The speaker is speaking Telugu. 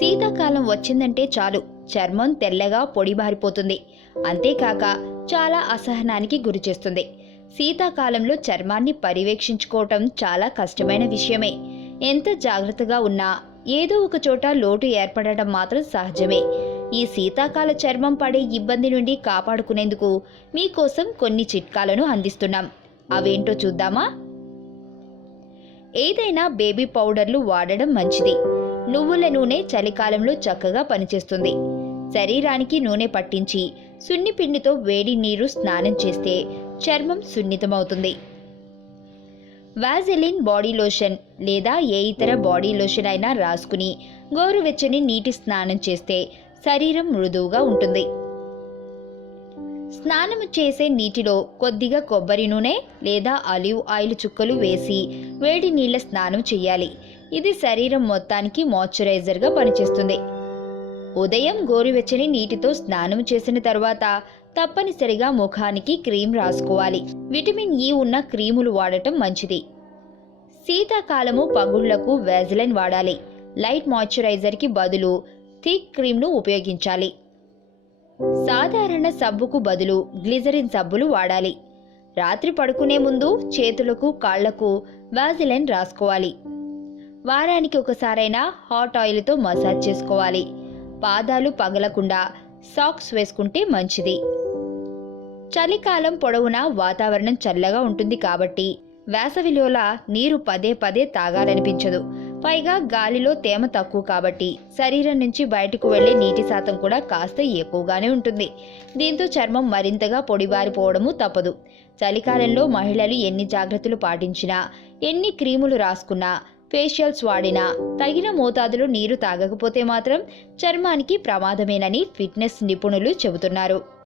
శీతాకాలం వచ్చిందంటే చాలు. చర్మం తెల్లగా పొడిబారిపోతుంది అంతేకాక చాలా అసహనానికి గురిచేస్తుంది శీతాకాలంలో చర్మాన్ని పర్యవేక్షించుకోవటం చాలా కష్టమైన విషయమే. ఎంత జాగ్రత్తగా ఉన్నా ఏదో ఒక చోట లోటు ఏర్పడటం మాత్రం సహజమే. ఈ శీతాకాల చర్మం పడే ఇబ్బంది నుండి కాపాడుకునేందుకు మీకోసం కొన్ని చిట్కాలను అందిస్తున్నాం. అవేంటో చూద్దామా? ఏదైనా బేబీ పౌడర్లు వాడడం మంచిది. నువ్వుల నూనె చలికాలంలో చక్కగా పనిచేస్తుంది. శరీరానికి నూనె పట్టించి సున్నిపిండితో వేడి నీరు స్నానం చేస్తే చర్మం సున్నితమవుతుంది. వాజెలిన్ బాడీ లోషన్ లేదా ఏ ఇతర బాడీ లోషన్ అయినా రాసుకుని గోరువెచ్చని నీటి స్నానం చేస్తే శరీరం మృదువుగా ఉంటుంది. స్నానం చేసే నీటిలో కొద్దిగా కొబ్బరి నూనె లేదా ఆలివ్ ఆయిల్ చుక్కలు వేసి వేడి నీళ్ళ స్నానం చేయాలి. ఇది శరీరం మొత్తానికి మాయిశ్చరైజర్గా పనిచేస్తుంది. ఉదయం గోరువెచ్చని నీటితో స్నానం చేసిన తర్వాత తప్పనిసరిగా ముఖానికి క్రీమ్ రాసుకోవాలి. విటమిన్ ఈ ఉన్న క్రీములు వాడటం మంచిది. శీతాకాలము పగుళ్ళకు వ్యాజిలైన్ వాడాలి. లైట్ మాయిశ్చరైజర్కి బదులు థిక్ క్రీమ్ను ఉపయోగించాలి. సాధారణ సబ్బుకు బదులు గ్లిజరిన్ సబ్బులు వాడాలి. రాత్రి పడుకునే ముందు చేతులకు కాళ్ళకు వాజిలైన్ రాసుకోవాలి. వారానికి ఒకసారైనా హాట్ ఆయిల్తో మసాజ్ చేసుకోవాలి. పాదాలు పగలకుండా సాక్స్ వేసుకుంటే మంచిది. చలికాలం పొడవునా వాతావరణం చల్లగా ఉంటుంది కాబట్టి వేసవిలోలా నీరు పదే పదే తాగాలనిపించదు. పైగా గాలిలో తేమ తక్కువ కాబట్టి శరీరం నుంచి బయటకు వెళ్ళే నీటి శాతం కూడా కాస్త ఎక్కువగానే ఉంటుంది. దీంతో చర్మం మరింతగా పొడిబారిపోవడము తప్పదు. చలికాలంలో మహిళలు ఎన్ని జాగ్రత్తలు పాటించినా ఎన్ని క్రీములు రాసుకున్నా ఫేషియల్స్ వాడినా తగిన మోతాదులో నీరు తాగకపోతే మాత్రం చర్మానికి ప్రమాదమేనని ఫిట్నెస్ నిపుణులు చెబుతున్నారు.